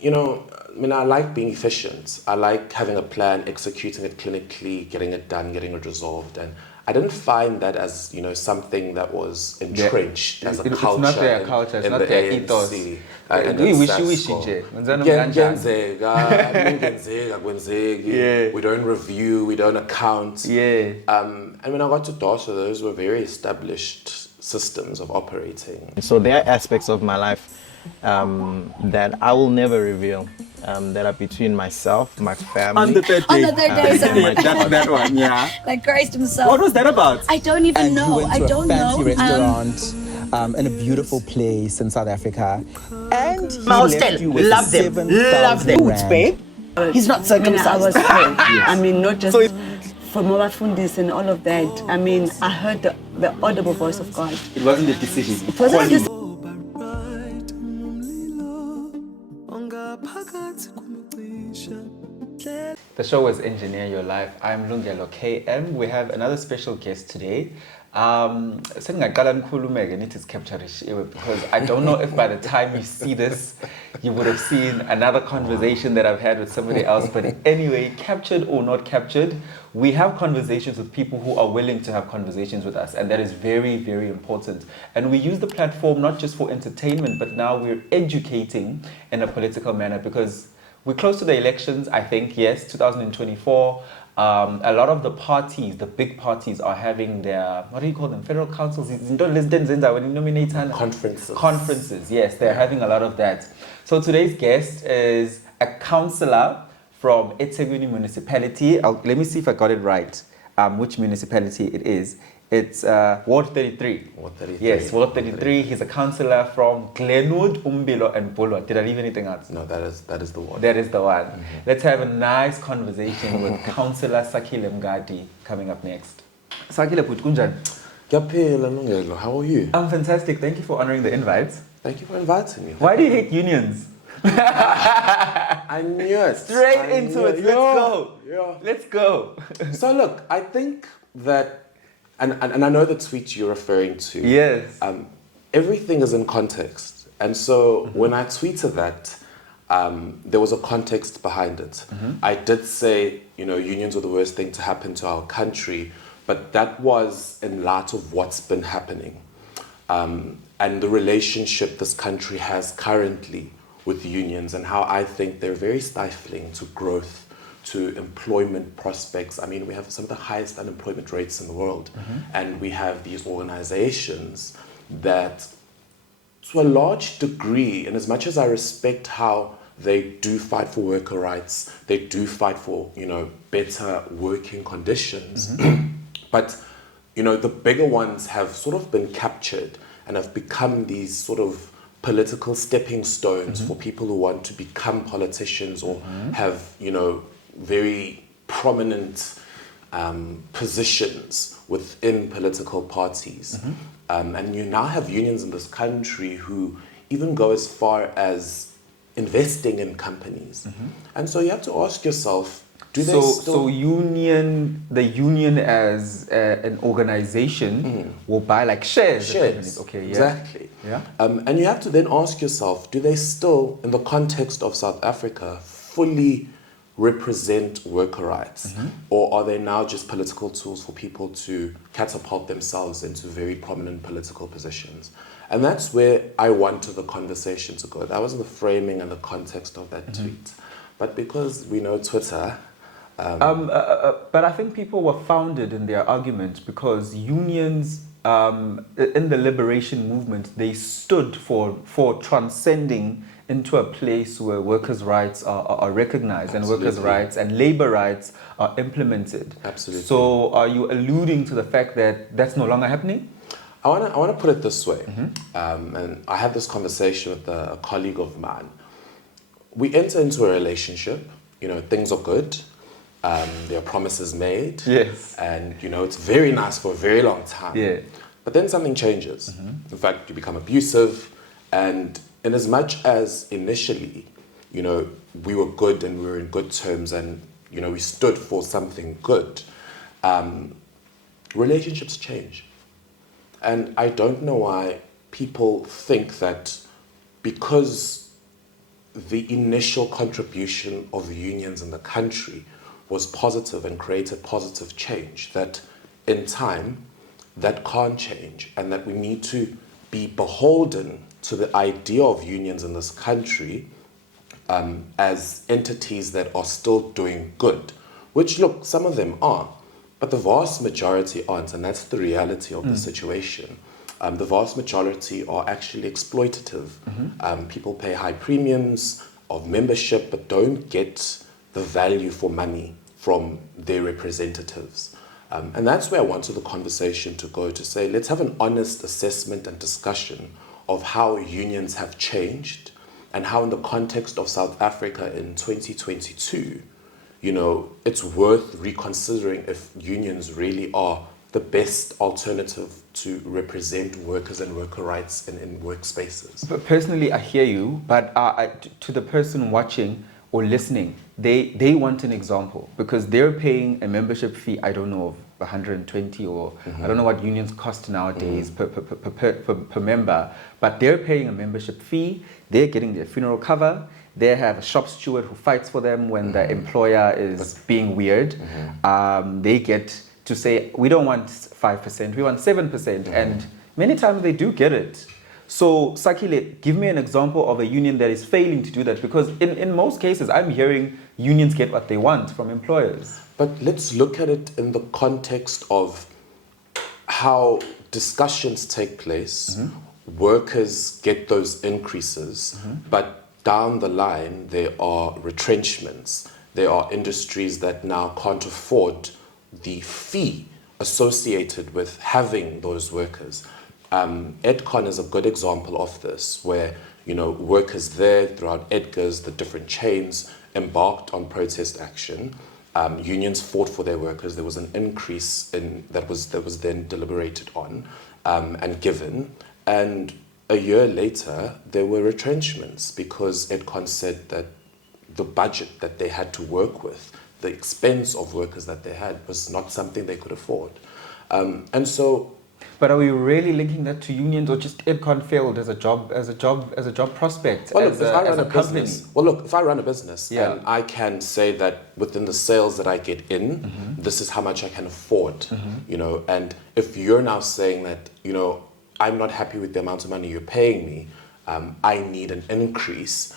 You know, I mean, I like being efficient. I like having a plan, executing it clinically, getting it done, getting it resolved. And I didn't find that as, something that was entrenched as a culture. It's not their culture, it's not the their ANC, ethos. and We in wishy-wishy SASCO. nje. Wenzani kanjani? Kuyenzeka, kwenzeki. Yeah. We don't review, we don't account. Yeah. And when I got to DOSA, those were very established systems of operating. So there are aspects of my life that I will never reveal, that are between myself, my family. On the third day. On the third day, sorry. that one, yeah. Like Christ himself. What was that about? I don't even And know. you went I to a don't fancy know. restaurant in a beautiful place in South Africa, and he Maustel, left you with love them, 7,000 rand. babe. He's not circumcised. I mean, not just from Mabafundis and all of that. I mean, I heard the audible voice of God. It wasn't a decision. It wasn't just The show was Engineer Your Life. I'm Lungelo KM. We have another special guest today. Sengingaqala nikhulume-ke nithi sikapturishiwe, because I don't know if by the time you see this, you would have seen another conversation that I've had with somebody else. But anyway, captured or not captured, we have conversations with people who are willing to have conversations with us, and that is very, very important. And we use the platform not just for entertainment, but now we're educating in a political manner, because we're close to the elections, I think, yes, 2024. A lot of the parties, the big parties, are having their, what do you call them, federal councils? Conferences, yes, they're having a lot of that. So today's guest is a councillor from eThekwini municipality. Let me see if I got it right, which municipality it is. It's Ward 33. Ward 33. Yes, Ward 33. He's a councillor from Glenwood, Umbilo, and Bulwer. Did I leave anything out? No, that is the one. That is the one. Mm-hmm. Let's have a nice conversation with Councillor Sakhile Mngadi coming up next. Sakhile Putkunjan. How are you? I'm fantastic. Thank you for honoring the invite. Thank you for inviting me. Why do you hate unions? I knew it. Straight into it. Let's go. Yeah. Let's go. So look, I think that, and I know the tweet you're referring to. Yes. Everything is in context. And so when I tweeted that, there was a context behind it. I did say, unions were the worst thing to happen to our country, but that was in light of what's been happening. And the relationship this country has currently with unions, and how I think they're very stifling to growth, to employment prospects. I mean, we have some of the highest unemployment rates in the world. And we have these organizations that, to a large degree, and as much as I respect how they do fight for worker rights, they do fight for, better working conditions, but, the bigger ones have sort of been captured and have become these sort of political stepping stones for people who want to become politicians or have, very prominent positions within political parties. And you now have unions in this country who even go as far as investing in companies. And so you have to ask yourself, do they still... So the union as an organization will buy like shares. Okay, yeah. Exactly. Yeah. And you have to then ask yourself, do they still, in the context of South Africa, fully represent worker rights? Or are they now just political tools for people to catapult themselves into very prominent political positions? And that's where I wanted the conversation to go. That was the framing and the context of that tweet. But because we know Twitter... but I think people were founded in their argument, because unions in the liberation movement, they stood for transcending into a place where workers' rights are recognized. Absolutely. And workers' rights and labor rights are implemented. Absolutely. So are you alluding to the fact that that's no longer happening? I want to put it this way, and I had this conversation with a colleague of mine. We enter into a relationship, things are good, there are promises made, yes, and it's very nice for a very long time. Yeah. But then something changes. In fact, you become abusive, and in as much as initially, we were good and we were in good terms, and we stood for something good, relationships change. And I don't know why people think that because the initial contribution of the unions in the country was positive and created positive change, that in time that can't change, and that we need to be beholden to the idea of unions in this country as entities that are still doing good, which, look, some of them are, but the vast majority aren't, and that's the reality of the situation. The vast majority are actually exploitative. People pay high premiums of membership but don't get the value for money from their representatives. And that's where I wanted the conversation to go, to say, let's have an honest assessment and discussion of how unions have changed and how, in the context of South Africa in 2022, you know, it's worth reconsidering if unions really are the best alternative to represent workers and worker rights in workspaces. But personally, I hear you, but to the person watching or listening, they want an example, because they're paying a membership fee, I don't know, of 120, or I don't know what unions cost nowadays per member, but they're paying a membership fee, they're getting their funeral cover, they have a shop steward who fights for them when the employer is being weird. They get to say, we don't want 5%, we want 7%, and many times they do get it. So, Sakhile, give me an example of a union that is failing to do that, because in most cases, I'm hearing unions get what they want from employers. But let's look at it in the context of how discussions take place. Workers get those increases, but down the line, there are retrenchments. There are industries that now can't afford the fee associated with having those workers. Edcon is a good example of this, where, you know, workers there throughout Edgar's, the different chains, embarked on protest action. Unions fought for their workers. There was an increase in that was then deliberated on and given. And a year later, there were retrenchments because Edcon said that the budget that they had to work with, the expense of workers that they had, was not something they could afford. And so, but are we really linking that to unions, or just Edcon failed as a job prospect? well, look, as if I run a company? business, well, look, if I run a business, Yeah. and I can say that within the sales that I get in, this is how much I can afford, you know, and if you're now saying that, you know, I'm not happy with the amount of money you're paying me, I need an increase,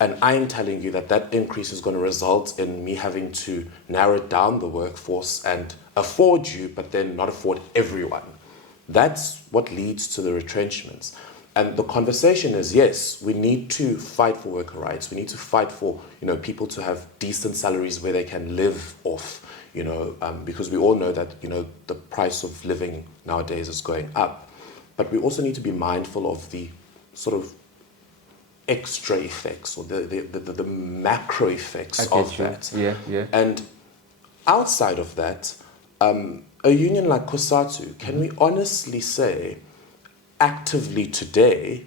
and I'm telling you that that increase is going to result in me having to narrow down the workforce and afford you, but then not afford everyone. That's what leads to the retrenchments. And the conversation is, yes, we need to fight for worker rights. We need to fight for, you know, people to have decent salaries where they can live off, you know, because we all know that, you know, the price of living nowadays is going up. But we also need to be mindful of the sort of extra effects, or the macro effects of that. Yeah. And outside of that, a union like COSATU, can we honestly say, actively today,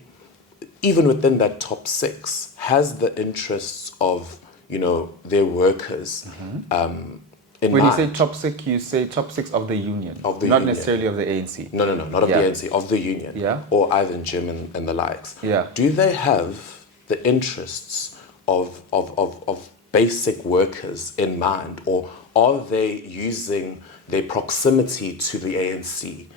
even within that top 6, has the interests of, you know, their workers in When mind? you say top 6, you say top 6 of the union, Of the not union. necessarily of the ANC. No, not of the ANC, of the union, Yeah. or Ivan Jim and the likes. Yeah. Do they have the interests of basic workers in mind, or are they using their proximity to the ANC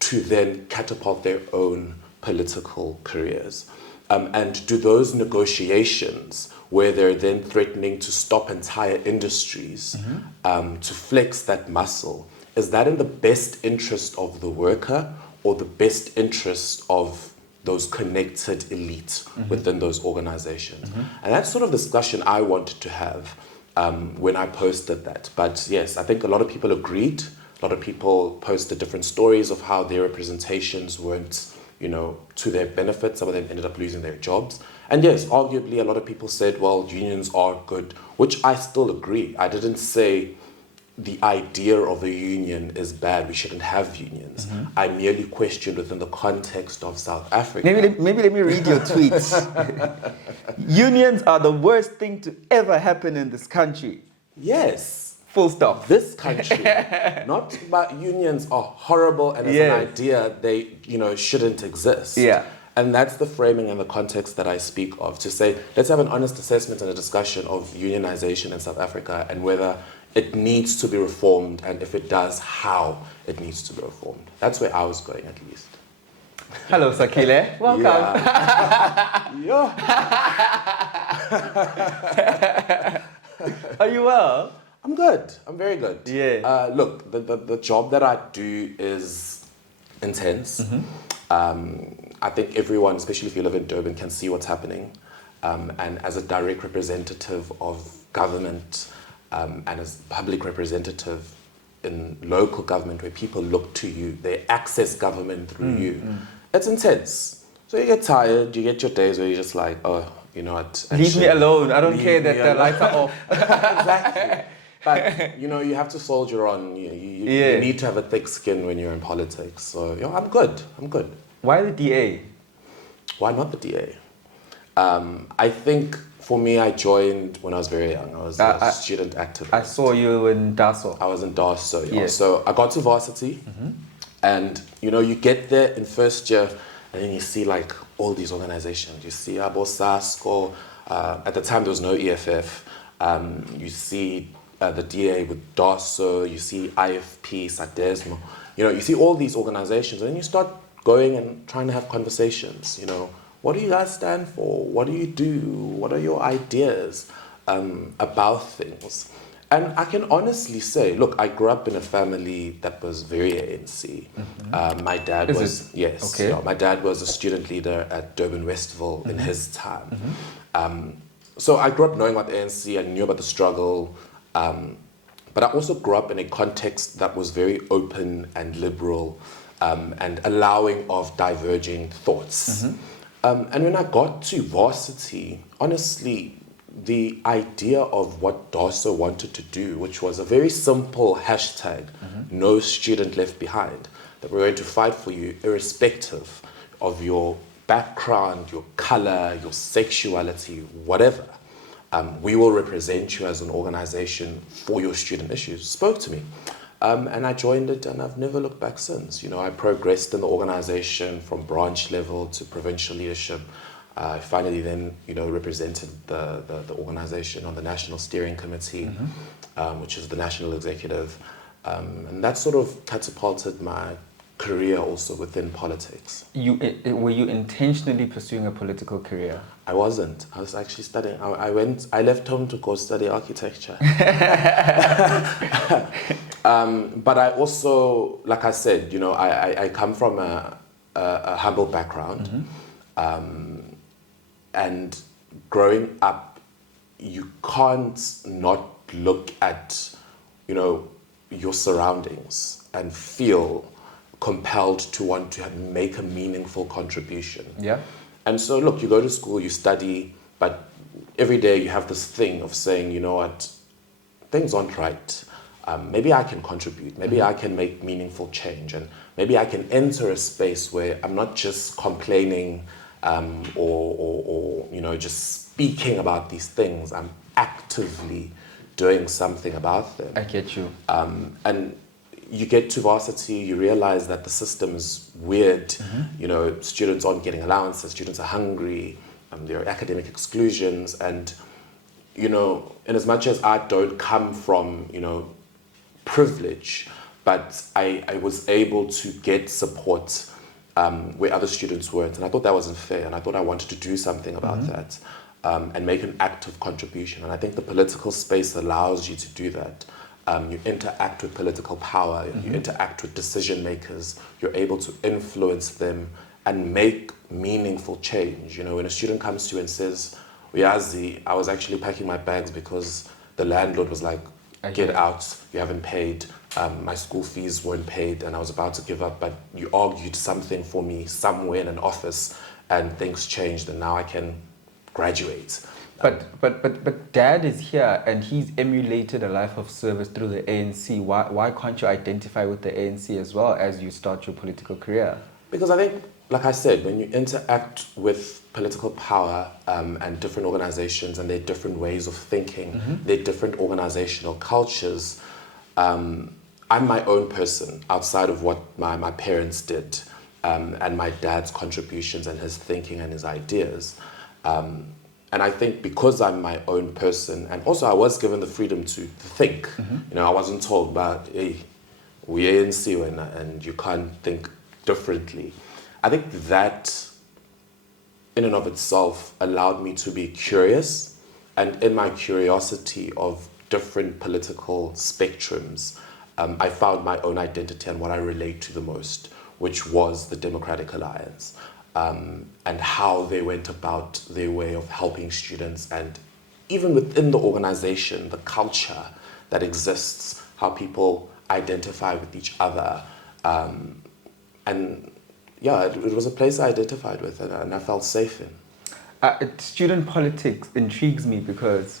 to then catapult their own political careers? And do those negotiations, where they're then threatening to stop entire industries to flex that muscle, is that in the best interest of the worker, or the best interest of those connected elite within those organizations? And that's sort of the discussion I wanted to have when I posted that. But yes, I think a lot of people agreed. A lot of people posted different stories of how their representations weren't, you know, to their benefit. Some of them ended up losing their jobs. And yes, arguably a lot of people said, well, unions are good, which I still agree. I didn't say the idea of a union is bad, we shouldn't have unions. I merely questioned within the context of South Africa. Maybe let me read your tweets. Unions are the worst thing to ever happen in this country. Yes. Full stop. This country, not about unions are horrible, and as an idea, they, you know, shouldn't exist. Yeah. And that's the framing and the context that I speak of, to say, let's have an honest assessment and a discussion of unionization in South Africa and whether it needs to be reformed, and if it does, how it needs to be reformed. That's where I was going, at least. Hello, Sakhile. Welcome. Yeah. Are you well? I'm good. I'm very good. Yeah. Look, the job that I do is intense. I think everyone, especially if you live in Durban, can see what's happening. And as a direct representative of government and as public representative in local government where people look to you, they access government through you, it's intense. So you get tired, you get your days where you're just like, oh, you know what? Leave me alone. I don't care that the alone. lights are off. Exactly. But, you know, you have to soldier on. You need to have a thick skin when you're in politics. So, I'm good. I'm good. Why the DA? Why not the DA? I think for me, I joined when I was very young. I was a student activist. I saw you in DASO. I was in DASO, yeah. Yes. So I got to varsity, and you get there in first year, and then you see like all these organizations. You see Abosasco. At the time, there was no EFF. You see the DA with DASO. You see IFP, SADESMO. You see all these organizations, and then you start going and trying to have conversations. What do you guys stand for? What do you do? What are your ideas about things? And I can honestly say, look, I grew up in a family that was very ANC. My dad my dad was a student leader at Durban Westville in his time. So I grew up knowing about the ANC. I knew about the struggle. But I also grew up in a context that was very open and liberal and allowing of diverging thoughts. And when I got to varsity, honestly, the idea of what DASO wanted to do, which was a very simple hashtag, no student left behind, that we're going to fight for you irrespective of your background, your color, your sexuality, whatever. We will represent you as an organization for your student issues, spoke to me. And I joined it, and I've never looked back since. I progressed in the organization from branch level to provincial leadership. I finally then, represented the organization on the National Steering Committee, which is the national executive. And that sort of catapulted my career also within politics. Were you intentionally pursuing a political career? I wasn't. I was actually studying. I left home to go study architecture. But I also, like I said, I come from a humble background. And growing up, you can't not look at, your surroundings and feel compelled to want to make a meaningful contribution. Yeah. And so, look, you go to school, you study, but every day you have this thing of saying, you know what, things aren't right. Maybe I can contribute. Maybe I can make meaningful change. And maybe I can enter a space where I'm not just complaining or just speaking about these things. I'm actively doing something about them. I get you. And you get to varsity, you realize that the system is weird. Students aren't getting allowances, students are hungry, there are academic exclusions. And, in as much as I don't come from, privilege, but I was able to get support where other students weren't. And I thought that wasn't fair. And I thought I wanted to do something about that and make an active contribution. And I think the political space allows you to do that. You interact with political power, you interact with decision makers, you're able to influence them and make meaningful change. When a student comes to you and says, Uyazi, I was actually packing my bags because the landlord was like, get out, you haven't paid, my school fees weren't paid and I was about to give up, but you argued something for me somewhere in an office and things changed and now I can graduate. But Dad is here and he's emulated a life of service through the ANC. Why can't you identify with the ANC as well as you start your political career? Because I think, like I said, when you interact with political power and different organizations and their different ways of thinking, their different organizational cultures, I'm my own person outside of what my parents did. and my dad's contributions and his thinking and his ideas. And I think because I'm my own person, and also I was given the freedom to think. You know, I wasn't told about, hey, we're ANC and you can't think differently. I think that in and of itself allowed me to be curious, and in my curiosity of different political spectrums, I found my own identity and what I relate to the most, which was the Democratic Alliance, and how they went about their way of helping students, and even within the organization, the culture that exists, how people identify with each other. And yeah, it was a place I identified with and I felt safe in. Student politics intrigues me because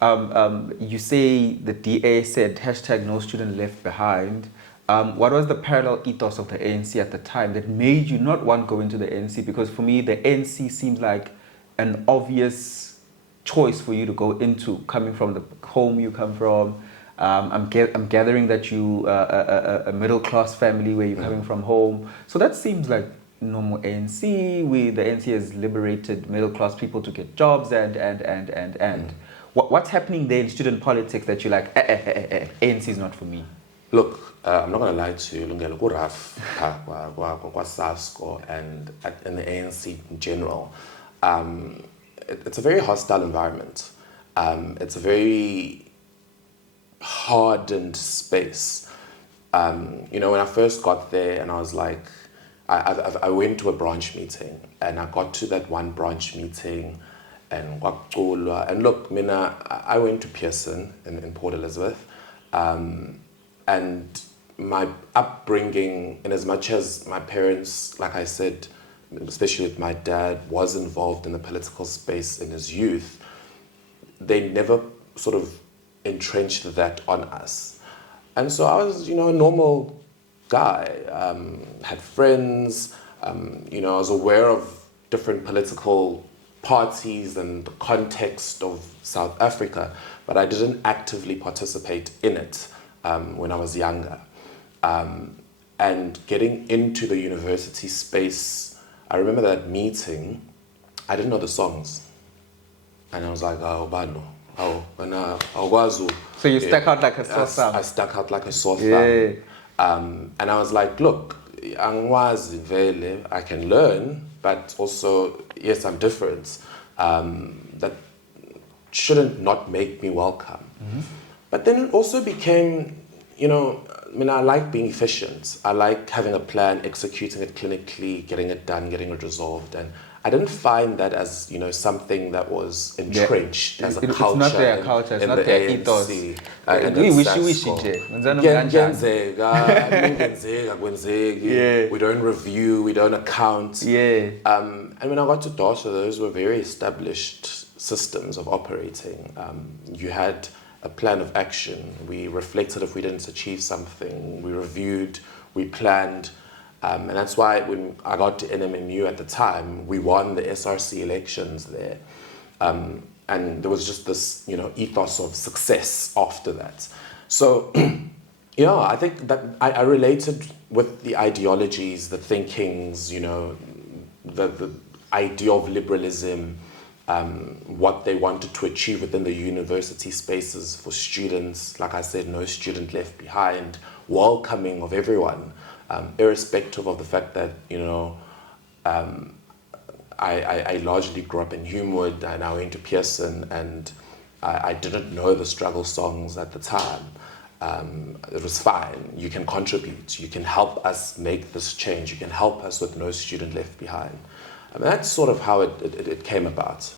you say the DA said hashtag no student left behind. What was the parallel ethos of the ANC at the time that made you not want to go into the ANC? Because for me, the ANC seems like an obvious choice for you to go into, coming from the home you come from. I'm gathering that you a middle-class family where you're coming from home. So that seems like normal ANC. The ANC has liberated middle-class people to get jobs and. What's happening there in student politics that you're like, ANC is not for me? Look, I'm not going to lie to you, Lungelo, go rough, and in the ANC in general. It's a very hostile environment. It's a very hardened space. You know, when I first got there and I was like, I went to a branch meeting and I got to that one branch meeting and look, Mina, I went to Pearson in Port Elizabeth. And my upbringing, in as much as my parents, like I said, especially with my dad, was involved in the political space in his youth, they never sort of entrenched that on us. And so I was, you know, a normal guy, had friends, you know, I was aware of different political parties and the context of South Africa, but I didn't actively participate in it. When I was younger. And getting into the university space, I remember that meeting, I didn't know the songs. And I was like, oh, Bano, So you stuck out like a sore thumb. I stuck out like a sore thumb. And I was like, look, I can learn, but also, yes, I'm different. That shouldn't not make me welcome. But then it also became, you know, I mean, I like being efficient. I like having a plan, executing it clinically, getting it done, getting it resolved. And I didn't find that as, you know, something that was entrenched as a culture. It's not their culture, it's not their ethos. We don't review, we don't account. And when I got to DOSA, those were very established systems of operating. You had a plan of action. We reflected if we didn't achieve something. We reviewed, we planned. And that's why when I got to NMNU at the time, we won the SRC elections there. And there was just this, you know, ethos of success after that. So, yeah, I think that I related with the ideologies, the thinkings, you know, the idea of liberalism, what they wanted to achieve within the university spaces for students. Like I said, no student left behind, welcoming of everyone, irrespective of the fact that, you know, I largely grew up in Humewood and I went to Pearson and I didn't know the struggle songs at the time. It was fine. You can contribute. You can help us make this change. You can help us with no student left behind. I mean, that's sort of how it came about.